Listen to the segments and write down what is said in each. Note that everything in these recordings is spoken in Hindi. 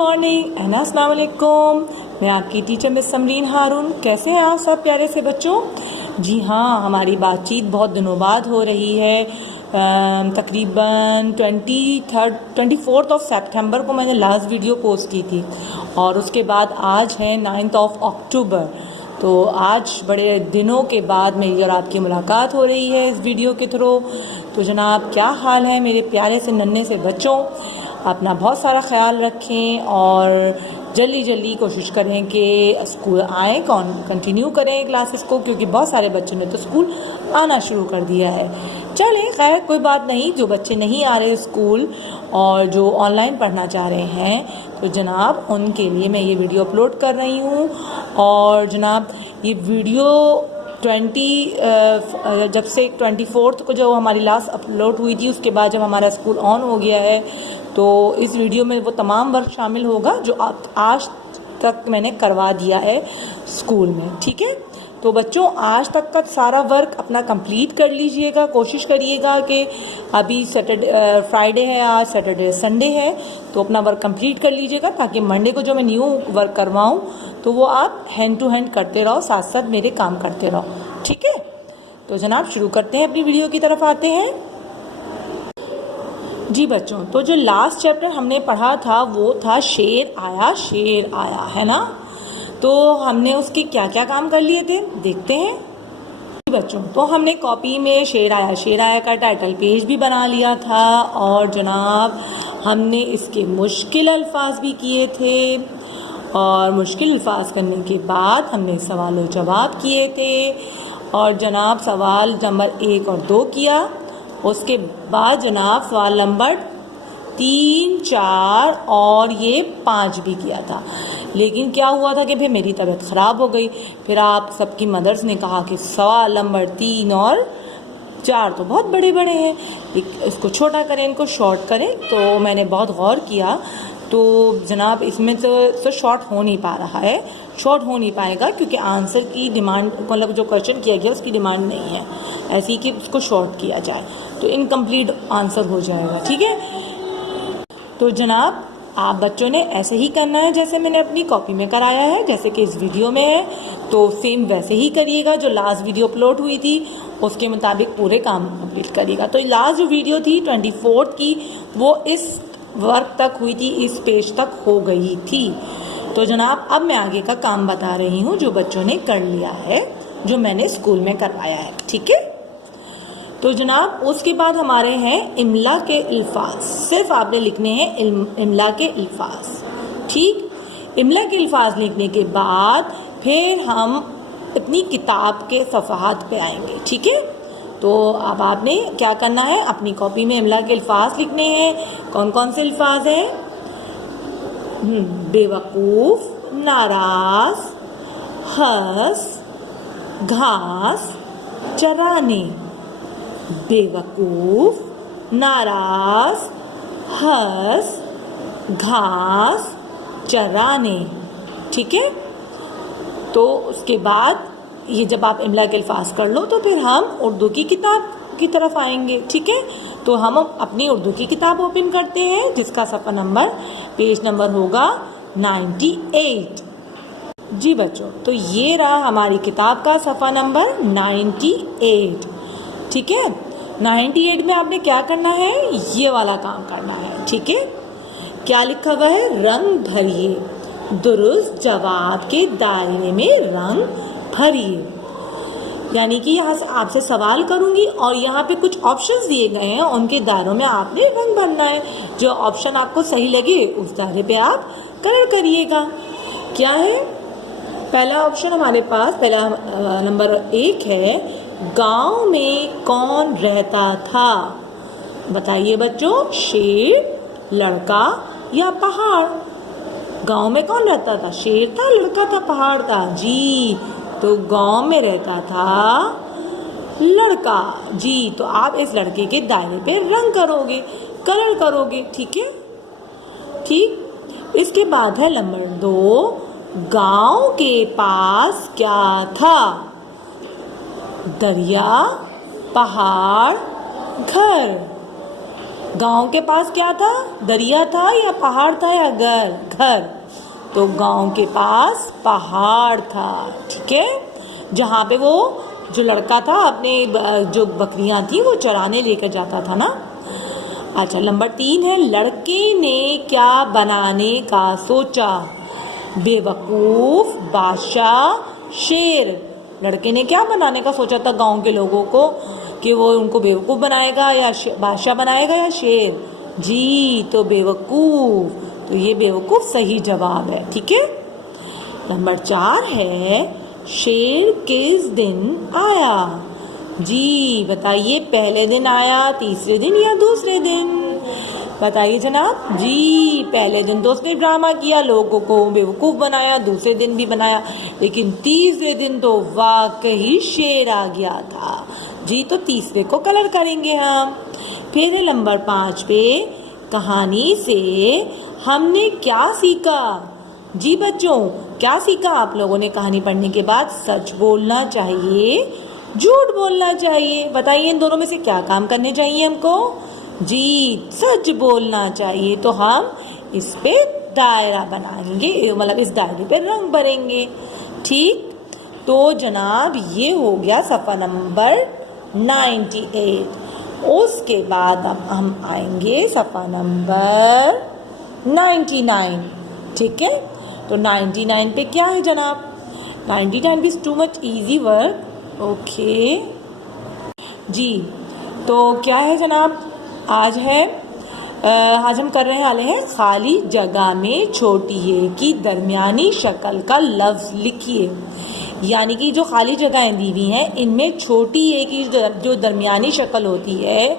मॉर्निंग एंड अस्सलाम वालेकुम। मैं आपकी टीचर मिस समरीन हारून। कैसे हैं आप सब प्यारे से बच्चों? जी हाँ, हमारी बातचीत बहुत दिनों बाद हो रही है। तकरीबन 24 सितंबर को मैंने लास्ट वीडियो पोस्ट की थी और उसके बाद आज है 9 अक्टूबर। तो आज बड़े दिनों के बाद मेरी और आपकी मुलाकात हो रही है इस वीडियो के थ्रू। तो जनाब, क्या हाल है मेरे प्यारे से नन्हे से बच्चों? अपना बहुत सारा ख्याल रखें और जल्दी जल्दी कोशिश करें कि स्कूल आएँ, कंटिन्यू करें क्लासेस को, क्योंकि बहुत सारे बच्चों ने तो स्कूल आना शुरू कर दिया है। चलें, खैर कोई बात नहीं। जो बच्चे नहीं आ रहे स्कूल और जो ऑनलाइन पढ़ना चाह रहे हैं तो जनाब उनके लिए मैं ये वीडियो अपलोड कर रही हूँ। और जनाब ये वीडियो जब से 24 को जो हमारी लास्ट अपलोड हुई थी, उसके बाद जब हमारा स्कूल ऑन हो गया है तो इस वीडियो में वो तमाम वर्क शामिल होगा जो आज तक मैंने करवा दिया है स्कूल में। ठीक है, तो बच्चों आज तक का सारा वर्क अपना कंप्लीट कर लीजिएगा। कोशिश करिएगा कि अभी फ्राइडे है, आज सैटरडे संडे है, तो अपना वर्क कंप्लीट कर लीजिएगा ताकि मंडे को जो मैं न्यू वर्क करवाऊँ तो वो आप हैंड टू हैंड करते रहो, साथ साथ मेरे काम करते रहो। ठीक है, तो जनाब शुरू करते हैं, अपनी वीडियो की तरफ आते हैं। जी बच्चों, तो जो लास्ट चैप्टर हमने पढ़ा था वो था शेर आया, है ना? तो हमने उसके क्या क्या काम कर लिए थे देखते हैं। जी बच्चों, तो हमने कॉपी में शेर आया का टाइटल पेज भी बना लिया था और जनाब हमने इसके मुश्किल अल्फाज भी किए थे और मुश्किल अल्फाज करने के बाद हमने सवाल और जवाब किए थे और जनाब सवाल नंबर 1 और 2 किया। उसके बाद जनाब सवाल नंबर 3, 4 और ये 5 भी किया था। लेकिन क्या हुआ था कि फिर मेरी तबीयत ख़राब हो गई। फिर आप सबकी मदर्स ने कहा कि सवाल नंबर 3 और 4 तो बहुत बड़े बड़े हैं, इसको छोटा करें, इनको शॉर्ट करें। तो मैंने बहुत गौर किया तो जनाब इसमें तो शॉर्ट हो नहीं पा रहा है, शॉर्ट हो नहीं पाएगा क्योंकि आंसर की डिमांड, मतलब जो क्वेश्चन किया गया उसकी डिमांड नहीं है ऐसी कि उसको शॉर्ट किया जाए, तो इनकम्प्लीट आंसर हो जाएगा। ठीक है, तो जनाब आप बच्चों ने ऐसे ही करना है जैसे मैंने अपनी कॉपी में कराया है, जैसे कि इस वीडियो में है, तो सेम वैसे ही करिएगा। जो लास्ट वीडियो अपलोड हुई थी उसके मुताबिक पूरे काम कंप्लीट करिएगा। तो लास्ट जो वीडियो थी 24 की वो इस वर्क तक हुई थी, इस पेज तक हो गई थी। तो जनाब अब मैं आगे का काम बता रही हूँ जो बच्चों ने कर लिया है, जो मैंने स्कूल में करवाया है। ठीक है, तो जनाब उसके बाद हमारे हैं इमला के अल्फाज। सिर्फ आपने लिखने हैं इमला के अल्फाज। ठीक, इमला के अल्फाज लिखने के बाद फिर हम अपनी किताब के सफ़हात पे आएंगे। ठीक है, तो अब आपने क्या करना है, अपनी कॉपी में इमला के अल्फाज लिखने हैं। कौन कौन से अल्फाज हैं? बेवकूफ़, नाराज, हंस, घास, चराने। बेवकूफ़, नाराज, हंस, घास, चराने। ठीक है, तो उसके बाद ये जब आप इमला के अल्फाज कर लो तो फिर हम उर्दू की किताब की तरफ आएंगे। ठीक है, तो हम अपनी उर्दू की किताब ओपन करते हैं जिसका सफ़ा नंबर, पेज नंबर होगा 98। जी बच्चों, तो ये रहा हमारी किताब का सफ़ा नंबर 98। ठीक है, 98 में आपने क्या करना है, ये वाला काम करना है। ठीक है, क्या लिखा हुआ है? रंग भरिए, दुरुस्त जवाब के दायरे में रंग भरिए। यानी कि यहाँ से आपसे सवाल करूँगी और यहाँ पे कुछ ऑप्शंस दिए गए हैं, उनके दायरों में आपने रंग भरना है। जो ऑप्शन आपको सही लगे उस दायरे पे आप कलर करिएगा। क्या है पहला ऑप्शन हमारे पास? पहला नंबर 1 है, गांव में कौन रहता था? बताइए बच्चों, शेर, लड़का या पहाड़? गांव में कौन रहता था? शेर था, लड़का था, पहाड़ था? जी, तो गांव में रहता था लड़का। जी, तो आप इस लड़के के दायरे पे रंग करोगे, कलर करोगे। ठीक है, ठीक। इसके बाद है नंबर 2, गांव के पास क्या था? दरिया, पहाड़, घर। गांव के पास क्या था? दरिया था या पहाड़ था या घर? तो गांव के पास पहाड़ था, ठीक है, जहाँ पे वो जो लड़का था अपने जो बकरियां थी वो चराने लेकर जाता था ना। अच्छा, नंबर 3 है, लड़के ने क्या बनाने का सोचा? बेवकूफ, बादशाह, शेर। लड़के ने क्या बनाने का सोचा था गांव के लोगों को, कि वो उनको बेवकूफ बनाएगा या बादशाह बनाएगा या शेर? जी, तो बेवकूफ। तो ये बेवकूफ सही जवाब है, ठीक है। नंबर 4 है, शेर किस दिन आया? जी बताइए, पहले दिन आया, तीसरे दिन या दूसरे दिन? बताइए जनाब। जी, पहले दिन तो उसने ड्रामा किया, लोगों को बेवकूफ़ बनाया, दूसरे दिन भी बनाया, लेकिन तीसरे दिन तो वाकई शेर आ गया था। जी, तो तीसरे को कलर करेंगे हम। फिर है नंबर 5 पे, कहानी से हमने क्या सीखा? जी बच्चों, क्या सीखा आप लोगों ने कहानी पढ़ने के बाद? सच बोलना चाहिए, झूठ बोलना चाहिए। बताइए इन दोनों में से क्या काम करने चाहिए हमको? जी, सच बोलना चाहिए। तो हम इस पे दायरा बनाएंगे, मतलब इस दायरे पे रंग भरेंगे, ठीक। तो जनाब ये हो गया सफ़ा नंबर 98। उसके बाद अब हम आएंगे सफ़ा नंबर 99, ठीक है। तो 99 पे क्या है जनाब? 99 is too much easy work, okay जी। तो क्या है जनाब? आज हम करने वाले हैं, खाली जगह में छोटी ए की दरमियानी शक्ल का लफ्ज़ लिखिए। यानी कि जो खाली जगहें दी हुई हैं इनमें छोटी ए की जो दरमियानी शक्ल होती है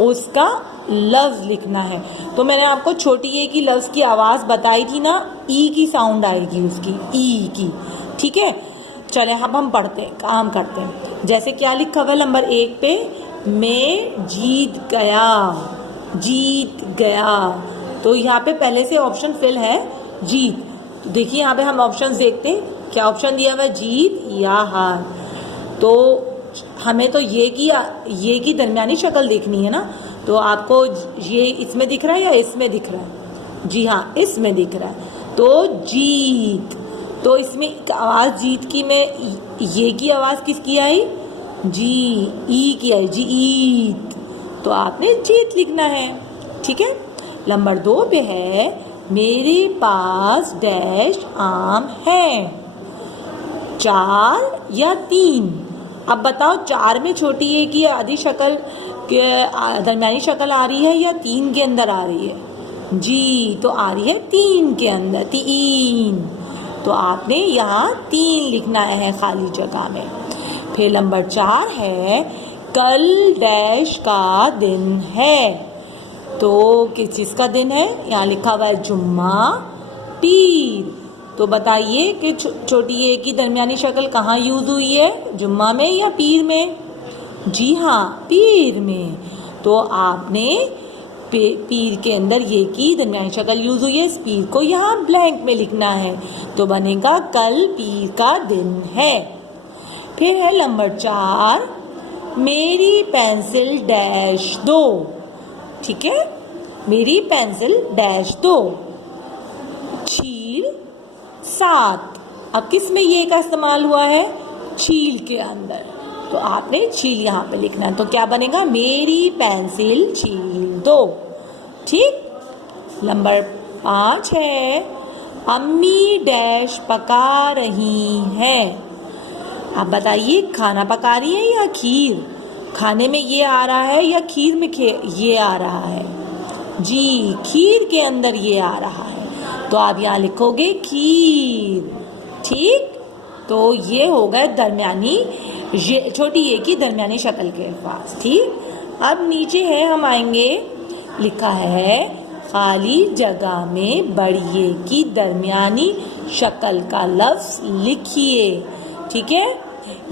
उसका लफ्ज़ लिखना है। तो मैंने आपको छोटी ए की लफ्ज़ की आवाज़ बताई थी ना, ई की साउंड आएगी उसकी, ई की, ठीक है। चले अब हम पढ़ते हैं, काम करते हैं। जैसे क्या लिखा हुआ है नंबर 1 पे, मैं जीत गया, जीत गया। तो यहाँ पे पहले से ऑप्शन फिल है जीत। तो देखिए यहाँ पे हम ऑप्शंस देखते हैं, क्या ऑप्शन दिया हुआ है, जीत या हार। तो हमें तो ये की दरमियानी शक्ल देखनी है ना, तो आपको ये इसमें दिख रहा है या इसमें दिख रहा है? जी हाँ, इसमें दिख रहा है। तो जीत, तो इसमें आवाज़ जीत की में ये की आवाज़ किसकी आई? जी, ई की आई, जी ईत। तो आपने जीत लिखना है, ठीक है। नंबर 2 पे है, मेरे पास डैश आम है, 4 या 3? अब बताओ 4 में छोटी ए की आधी शक्ल के दरमियानी शक्ल आ रही है या 3 के अंदर आ रही है? जी, तो आ रही है 3 के अंदर, 3। तो आपने यहाँ 3 लिखना है खाली जगह में। फिर नंबर 4 है, कल डैश का दिन है। तो किस चीज़ का दिन है? यहाँ लिखा हुआ है जुम्मा, पीर। तो बताइए कि छोटी ए की दरमियानी शक्ल कहाँ यूज़ हुई है, जुम्मा में या पीर में? जी हाँ, पीर में। तो आपने पीर के अंदर ये की दरमियानी शक्ल यूज़ हुई है, इस पीर को यहाँ ब्लैंक में लिखना है, तो बनेगा कल पीर का दिन है। फिर है नंबर 4, मेरी पेंसिल डैश दो, ठीक है, मेरी पेंसिल डैश दो, छील 7। अब किस में ये का इस्तेमाल हुआ है? छील के अंदर। तो आपने छील यहाँ पे लिखना है, तो क्या बनेगा? मेरी पेंसिल छील दो, ठीक। नंबर 5 है, अम्मी डैश पका रही हैं। आप बताइए, खाना पका रही है या खीर? खाने में ये आ रहा है या खीर में ये आ रहा है? जी, खीर के अंदर ये आ रहा है, तो आप यहाँ लिखोगे खीर, ठीक। तो ये हो गए दरमियानी, ये छोटी ए की दरमियानी शक्ल के पास, ठीक। अब नीचे है, हम आएंगे, लिखा है खाली जगह में बड़ी ए की दरमियानी शक्ल का लफ्ज़ लिखिए, ठीक है।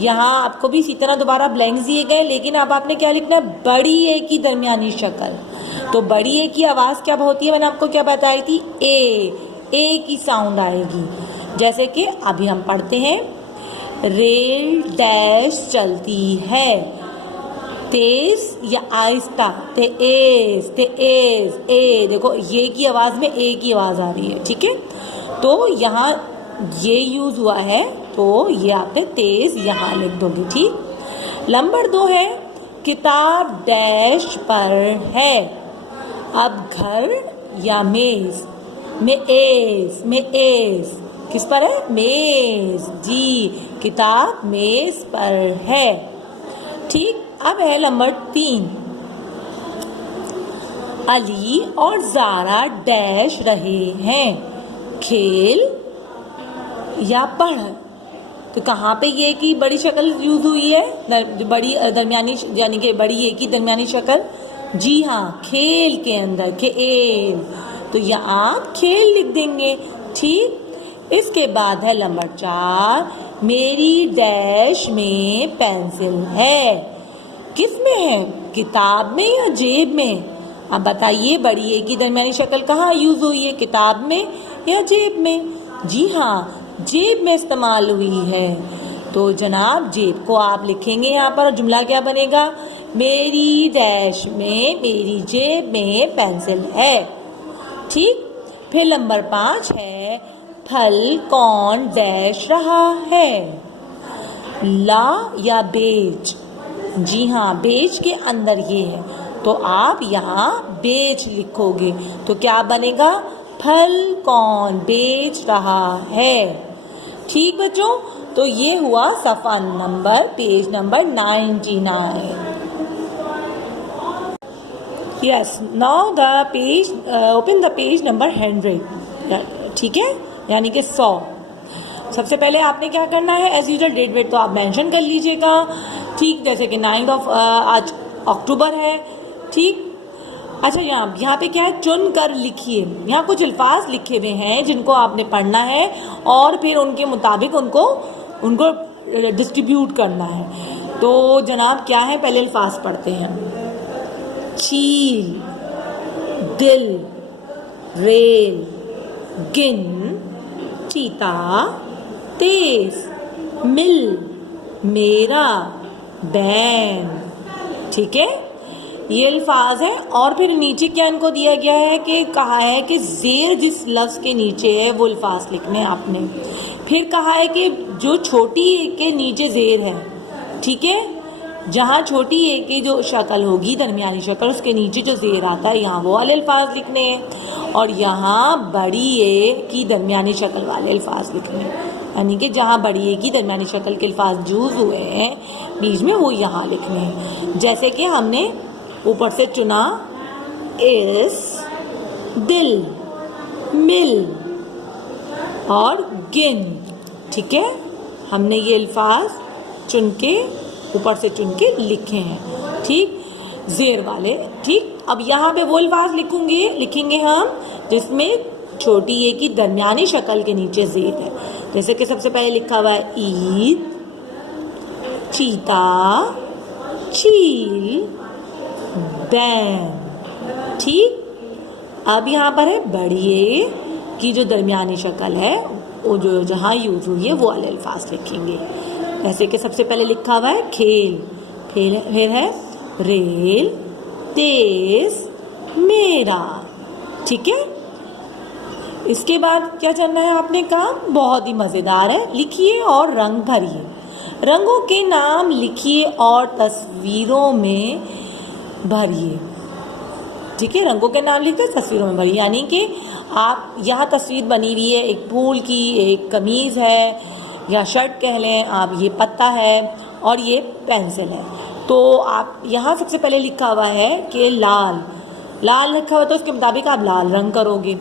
यहाँ आपको भी इसी तरह दोबारा ब्लैंक्स दिए गए, लेकिन अब आपने क्या लिखना है? बड़ी ए की दरमियानी शक्ल। तो बड़ी ए की आवाज़ क्या होती है? मैंने आपको क्या बताई थी? ए की साउंड आएगी। जैसे कि अभी हम पढ़ते हैं, रेल डैश चलती है, तेज या आहिस्ता, तेज तेज ए, देखो ये की आवाज में ए की आवाज आ रही है, ठीक है। तो यहाँ ये यूज हुआ है, तो ये आपने तेज यहाँ लिख दोगे, ठीक। नंबर 2 है किताब डैश पर है। अब घर या मेज में एज किस पर है? मेज, जी, किताब मेज पर है, ठीक। अब है नंबर 3, अली और जारा डैश रहे हैं, खेल या पढ़। तो कहाँ पे ये की बड़ी शक्ल यूज हुई है, बड़ी दरमियानी, यानी कि बड़ी ये की दरमियानी शक्ल, जी हाँ, खेल के अंदर, खेल, तो यहाँ आप खेल लिख देंगे, ठीक। इसके बाद है नंबर 4, मेरी डैश में पेंसिल है, किस में है? किताब में या जेब में? अब बताइए बड़ी ए की दरमियानी शक्ल कहाँ यूज हुई है, किताब में या जेब में? जी हाँ, जेब में इस्तेमाल हुई है। तो जनाब जेब को आप लिखेंगे यहाँ पर, जुमला क्या बनेगा? मेरी डैश में, मेरी जेब में पेंसिल है, ठीक। फिर नंबर 5 है फल कौन डैश रहा है, ला या बेच? जी हाँ, बेच के अंदर ये है, तो आप यहाँ बेच लिखोगे, तो क्या बनेगा? फल कौन बेच रहा है, ठीक बच्चों। तो ये हुआ सफ़ा number, page number 99। Yes, now the page, open the page number 100, ठीक है, यानी कि 100। सबसे पहले आपने क्या करना है, एज यूजुअल डेट वेट तो आप मेंशन कर लीजिएगा, ठीक, जैसे कि 9 आज अक्टूबर है, ठीक। अच्छा, यहाँ पे क्या है, चुन कर लिखिए। यहाँ कुछ अल्फाज लिखे हुए हैं जिनको आपने पढ़ना है और फिर उनके मुताबिक उनको डिस्ट्रीब्यूट करना है। तो जनाब क्या है, पहले अल्फाज पढ़ते हैं। चील, दिल, रेल, गिन, चीता, तेज, मिल, मेरा, बैन, ठीक है, ये अल्फाज है। और फिर नीचे क्या इनको दिया गया है कि कहा है कि जेर जिस लफ्ज़ के नीचे है वो अल्फाज लिखने हैं आपने। फिर कहा है कि जो छोटी ए के नीचे जेर है, ठीक है, जहाँ छोटी ए की जो शक्ल होगी दरमियानी शक्ल, उसके नीचे जो जेर आता है यहाँ वो वाले अल्फाज लिखने हैं, और यहाँ बड़ी ए की दरमियानी शक्ल वाले अल्फाज लिखने हैं, यानी कि जहाँ बड़ी ए की दरमियानी शक्ल के अल्फाज यूज़ हुए हैं बीच में वो यहाँ लिखने हैं। जैसे कि हमने ऊपर से चुना इस, दिल, मिल और गिन, ठीक है, हमने ये अल्फाज चुन के ऊपर से चुन के लिखे हैं, ठीक, जेर वाले, ठीक। अब यहाँ पे वो अल्फाज लिखेंगे हम जिसमें छोटी ए की दरमियानी शक्ल के नीचे जेर है। जैसे कि सबसे पहले लिखा हुआ है ईद, चीता, चील, बैन, ठीक। अब यहाँ पर है बड़ी ए की जो दरमियानी शक्ल है वो जो जहाँ यूज हुई है वो वाले अल्फाज लिखेंगे। जैसे कि सबसे पहले लिखा हुआ है खेल, फिर है रेल, तेज, मेरा, ठीक है। इसके बाद क्या करना है आपने काम, बहुत ही मज़ेदार है, लिखिए और रंग भरिए। रंगों के नाम लिखिए और तस्वीरों में भरिए, ठीक है, रंगों के नाम लिखकर तस्वीरों में भरिए। यानी कि आप यहाँ तस्वीर बनी हुई है एक फूल की, एक कमीज़ है या शर्ट कह लें आप, ये पत्ता है और ये पेंसिल है। तो आप यहाँ सबसे पहले लिखा हुआ है कि लाल, लाल लिखा हुआ तो उसके मुताबिक आप लाल रंग करोगे।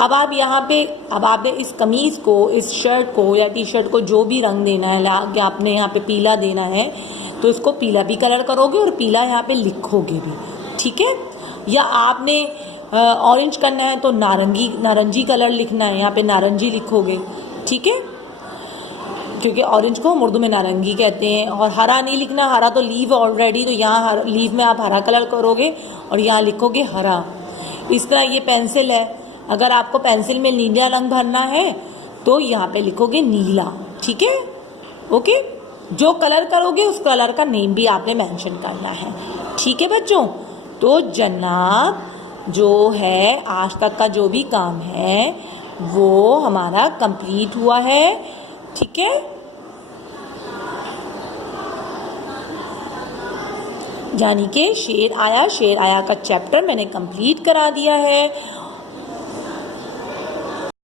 अब आप यहाँ पे, अब आपने इस कमीज़ को, इस शर्ट को या टी शर्ट को जो भी रंग देना है, आपने यहाँ पे पीला देना है तो इसको पीला भी कलर करोगे और पीला यहाँ पे लिखोगे भी, ठीक है। या आपने ऑरेंज करना है तो नारंगी कलर लिखना है, यहाँ पे नारंगी लिखोगे, ठीक है, क्योंकि ऑरेंज को हम उर्दू में नारंगी कहते हैं। और हरा नहीं लिखना, हरा तो लीव ऑलरेडी, तो यहाँ लीव में आप हरा कलर करोगे और यहाँ लिखोगे हरा। इस तरह ये पेंसिल है, अगर आपको पेंसिल में नीला रंग भरना है तो यहाँ पे लिखोगे नीला, ठीक है, ओके। जो कलर करोगे उस कलर का नेम भी आपने मेंशन करना है। ठीक है बच्चों, तो जनाब जो है आज तक का जो भी काम है वो हमारा कंप्लीट हुआ है। ठीक है, यानी कि शेर आया का चैप्टर मैंने कंप्लीट करा दिया है